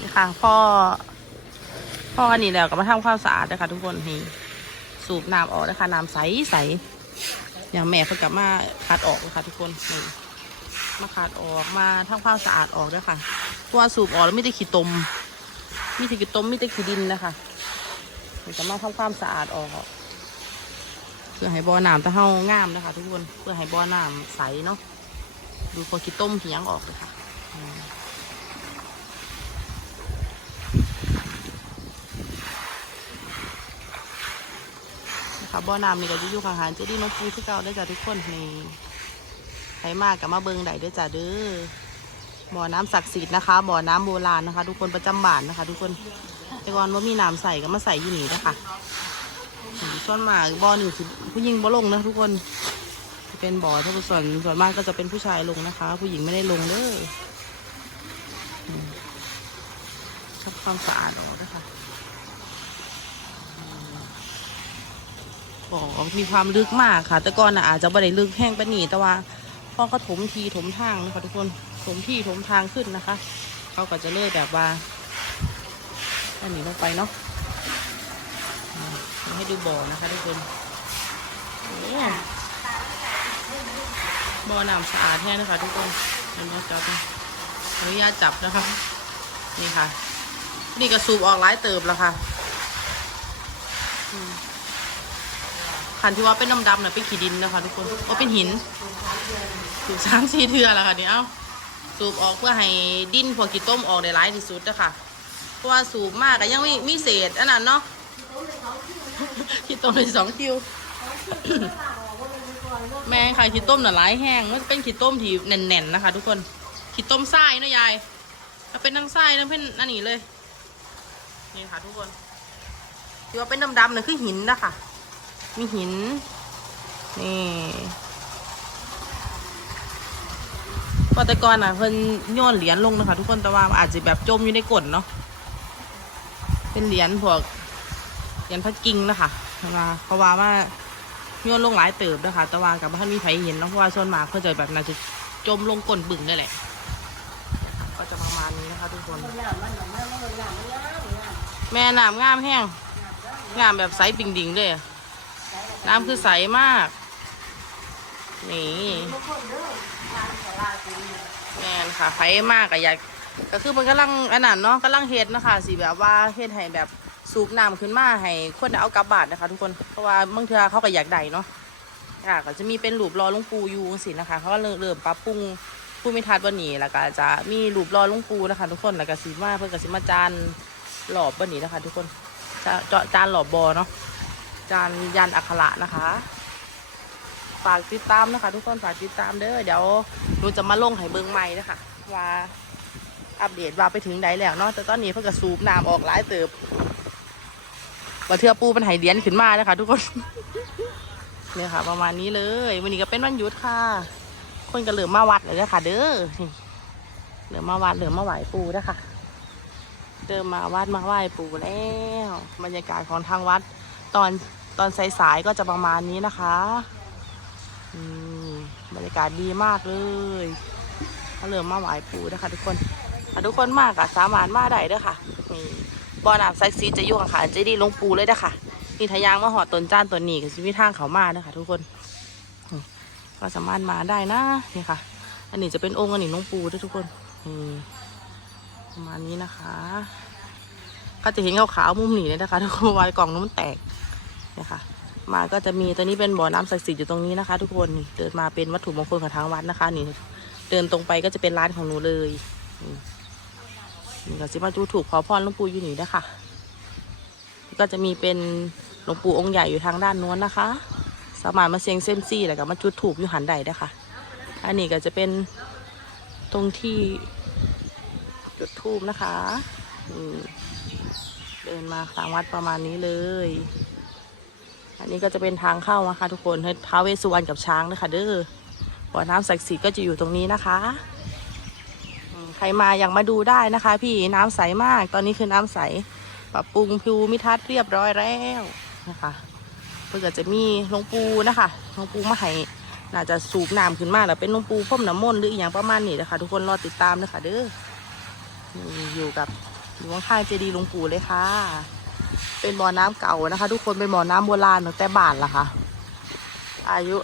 นี่ค่ะ พ่อ พ่อนนี้แล้วก็มาทำความสะอาดนะคะทุกคนนี่สูบน้ำออกนะคะน้ำใสใสอย่างแม่เพิ่งกลับมาคัดออกนะคะทุกคนนี่มาคัดออกมาทำความสะอาดออกด้วยค่ะเพราะว่าสูบออกแล้วไม่ได้ขี้ตมมีแต่ขี้ตมมีแต่ขี้ดินนะคะเดี๋ยวจะมาทำความสะอาดออกเพื่อให้บ่อน้ำตะเฮางามนะคะ ทุกคนเพื่อให้บ่อน้ำใสเนาะดูพอขี้ต้มขี้หยังออกเลยค่ะ นะคะบ่อน้ำนี่ก็จะอยู่ข้างหางเจดีย์น้องปูที่เก่าได้จ้ะทุกคนนี่ใครมากกับมาเบิงได้เด้จ้ะเด้อบ่อน้ำศักดิ์สิทธิ์นะคะ บ่อน้ำโบราณนะคะ ทุกคนประจำบ้านนะคะ ทุกคนแต่ก่อนว่ามีน้ำใส่ก็มาใส่อยู่นี่นะคะส่วนมากบ่อหนี่คือผู้หญิงบ่ลงนะทุกคนจะเป็นบ่อถ้าส่วนส่วนมากก็จะเป็นผู้ชายลงนะคะ ผู้หญิงไม่ได้ลงเด้อทำความสะอาดออกด้วยค่ะอืม บ่อมีความลึกมากค่ะ แต่ก่อนน่ะอาจจะบ่ได้ลึกแห้งปานนี้แต่ว่าพอเขาถมทีถมทางนะคะทุกคนถมที่ถมทางขึ้นนะคะ เขาก็จะเลื่อยแบบว่าอันนี้ลงไปเนาะให้ดูบ่อนะคะทุกคนเนี่ยบ่อน้ำสะอาดแท้นะคะทุกคนเห็นไหมจับนี่อนุญาตจับนะคะนี่ค่ะ นี่ก็สูบออกหลายเติบแล้วค่ะอืม ขันที่ว่าเป็นดำๆน่ะเป็นขี้ดินนะคะทุกคนก็เป็นหินสูบช้างชีเทือแล้วค่ะนี่เอ้าสูบออกเพื่อให้ดินพวกขี้ต้มออกได้หลายที่สุดนะคะเพราะว่าสูบมากก็ยังไมีมีเศษอันนั้นเนาะขี้ต้มเลยสองคิวแม่ค่ะขี้ต้มน่ะหลายแห้งมันเป็นขี้ต้มที่แน่นๆนะคะ ทุกคนขี้ต้มไส้นะยายถ้าเป็นทั้งไส้ทั้งเป็นอันนี้เลยนี่ค่ะทุกคนที่ว่าเป็นดำๆน่ะคือหินนะคะ มีหิน นี่ปตก่อนอะเพิ่นโยนเหรียญลงนะคะ ทุกคนแต่ว่าอาจจะแบบจมอยู่ในกลนเนาะเป็นเหรียญพวกเหรียันพัดกิ่งนะคะมาเพราะว่าว่าโยนลงหลายเติบนะคะแต่ว่ากับบ้านมีไผเห็นเนาะเพราะว่าส่วนมากเขาจะแบบน่าจะจมลงก้นบึงได้แหละ ก็จะประมาณนี้นะคะทุกคน แม่น้ำงามแห้งงามแบบใสปิงดิงเลย น้ำคือใสมาก นี่แม่นค่ะไผมากอะอยากก็คือมันกำลังอันนั้นเนาะกำลังเฮ็ดนะคะสิแบบว่าเฮ็ดให้แบบสูบน้ำขึ้นมาให้คนเอากลับบ้านนะคะ ทุกคนเพราะว่าบางเทื่อเขาก็อยากได้เนาะอะก็จะมีเป็นรูปรอลุงปูอยู่สินะคะเขาก็เริ่มเริ่มปรับปรุงภูมิทัศน์วันนี้แล้วก็จะมีรูปรอลุงปูนะคะ ทุกคนแล้วก็สีมาเพื่อนก็สิมาจานหลอบวันนี้นะคะ ทุกคนจะจาะจานหลอบบอเนาะ จานยันอักขระนะคะ ฝากติดตามนะคะ ทุกคนฝากติดตามเด้อเดี๋ยวหนูจะมาลงให้เบิงใหม่นะคะว่าอัปเดตว่าไปถึงใดแล้วเนาะแต่ตอนนี้เพิ่งกระสูบน้ำออกหลายเติบว่าเทือปูเป็นไหเลี้ยนขึ้นมานะคะ ทุกคนเนี่ยค่ะ ประมาณนี้เลยวันนี้ก็เป็นวันหยุดค่ะ คนก็เหลือมาวัดเลยนะคะเด้อเหลือมาวัดเหลือมาไหวปูนะคะเดินมาวัดมาไหว้ปูแล้ว บรรยากาศของทางวัด ตอนตอนสายๆก็จะประมาณนี้นะคะอืมบรรยากาศดีมากเลยเขาเริ่มมาไหวปูนะคะ ทุกคนทุกคนมากอะสามารถมาได้เด้อค่ะนี่บ่อน้ำไซซีจะอยู่ข้างๆเจดีย์ลงปูเลยเด้อค่ะนี่ทะยางมาหอดต้นจ้านต้นนี้ก็จะมีทางเขามาเด้อค่ะ ทุกคนก็สามารถมาได้นะนี่ค่ะ อันนี้จะเป็นองค์อันนี้ลงปูด้วยทุกคนนี่ประมาณนี้นะคะก็จะเห็นขาวๆมุมนี้เลยนะคะ ทุกคนวายกล่องนู้นมันแตก เนี่ยค่ะ มาก็จะมีตัวนี้เป็นบ่อน้ำศักดิ์สิทธิ์อยู่ตรงนี้นะคะ ทุกคนนี่เดินมาเป็นวัตถุมงคลของทางวัดนะคะนี่เดินตรงไปก็จะเป็นร้านของหนูเลยนี่นี่ก็จะมาดูถูกขอพรหลวงปู่อยู่นี่นะคะก็จะมีเป็นหลวงปู่องค์ใหญ่อยู่ทางด้านโน้นนะคะ สามารถมาเซียงเส้นซี่แล้วก็มาจุดถูกอยู่หันใดได้ค่ะอันนี้ก็จะเป็นตรงที่จุดทูบนะคะเดินมาทางวัดประมาณนี้เลย อันนี้ก็จะเป็นทางเข้านะคะ ทุกคนท้าวเวสสุวรรณกับช้างนะคะเด้อบ่อน้ำศักดิ์สิทธิ์ก็จะอยู่ตรงนี้นะคะ ใครมาอยังมาดูได้นะคะ พี่น้ำใสมาก ตอนนี้คือน้ำใส ปรับปรุงพิวมิทัศน์เรียบร้อยแล้วนะคะเพื่อจะมีหลวงปูนะคะหลวงปูมาให้น่าจะสูบน้ำขึ้นมาแล้วเป็นหลวงปูพ่มน้ำมนต์หรืออย่างประมาณนี้นะคะ ทุกคนรอติดตามนะคะเด้ออยู่กับอยู่ข้างเจดีย์หลวงปู่เลยค่ะ เป็นบ่อน้ำเก่านะคะ ทุกคนเป็นบ่อน้ำโบราณตั้งแต่บ้านละค่ะ อายุ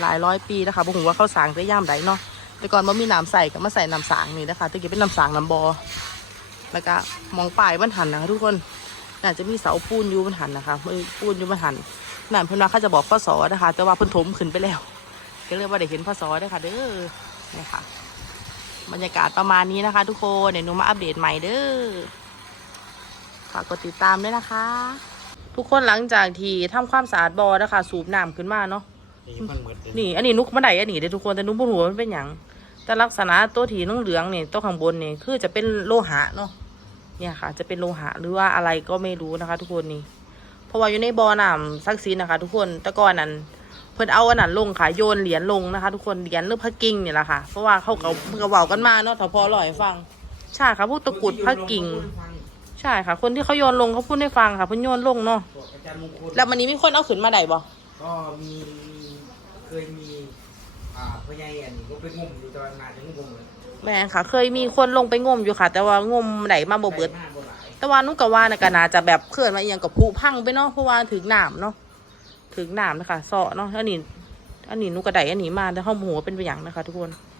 หลายร้อยปีนะคะบอกว่าเขาสางได้ย่ามใดเนาะแต่ก่อนมันมีน้ำใส่ก็มาใส่น้ำสางนี่นะคะตะกี้เป็นน้ำสางน้ำบอแล้วก็มองป่ายมันหันนะคะทุกคนน่าจะมีเสาปูนอยู่มันหันนะคะมือปูนอยู่มันหันนั่นเพิ่นว่าเขาจะบอกพ่อสอนะคะ แต่ว่าเพิ่นถมขึ้นไปแล้วก็เลยว่าได้เห็นพ่อสอได้ค่ะเด้อนี่ค่ะ บรรยากาศประมาณนี้นะคะ ทุกคนเดี๋ยวหนูมาอัปเดตใหม่เด้อ ฝากกดติดตามด้วยนะคะ ทุกคนหลังจากที่ทำความสะอาดบอนะคะ สูบน้ำขึ้นมาเนาะนี่มันเหมือนเดิมนี่ อันนี้นุกมาได้อันนี้เด้อทุกคนแต่นุกบนหัวมันเป็นหยังแต่ลักษณะตัวถีน้องเหลืองๆนี่ตัวข้างบนนี่คือจะเป็นโลหะเนาะเนี่ยค่ะ จะเป็นโลหะหรือว่าอะไรก็ไม่รู้นะคะ ทุกคนนี่เพราะว่าอยู่ในบ่อน้ำซักซีนะคะ ทุกคนแต่ก่อนนั้นเพิ่นเอาอันนั้นลงค่ะโยนเหรียญลงนะคะ ทุกคนเหรียญหรือพระกิ่งเนี่ยแหละค่ะ เพราะว่าเขาเขากระเบากันมาเนาะถ้าพอลอยให้ฟังใช่ค่ะพวกตะกรุดพระกิ่ง ใช่ค่ะ คนที่เขาโยนลงเขาพูดให้ฟังค่ะเพิ่นโยนลงเนาะพวกอาจารย์มงคลแล้ววันนี้มีคนเอาขึ้นมาได้บ่ก็มีเคยมีอ่าพ่อใหญ่อันนี้ก็ไปงมอยู่ตอนมาจะงมเลยแม่นค่ะ เคยมีคนลงไปงมอยู่ค่ะ แต่ว่างมไหนมาบ่เบิดใส่มากบ่หลายแต่ว่านุกกะว่านะก็น่าจะแบบเคลื่อนมาเอียงกับผู้พังไปเนาะเพราะว่าถึงน้ำเนาะถึงน้ำนะคะเสาะเนาะอันนี้ อันนี้นุกกระไดอันนี้มาแต่ห้องหัวเป็นไปอย่างนะคะ ทุกคนอ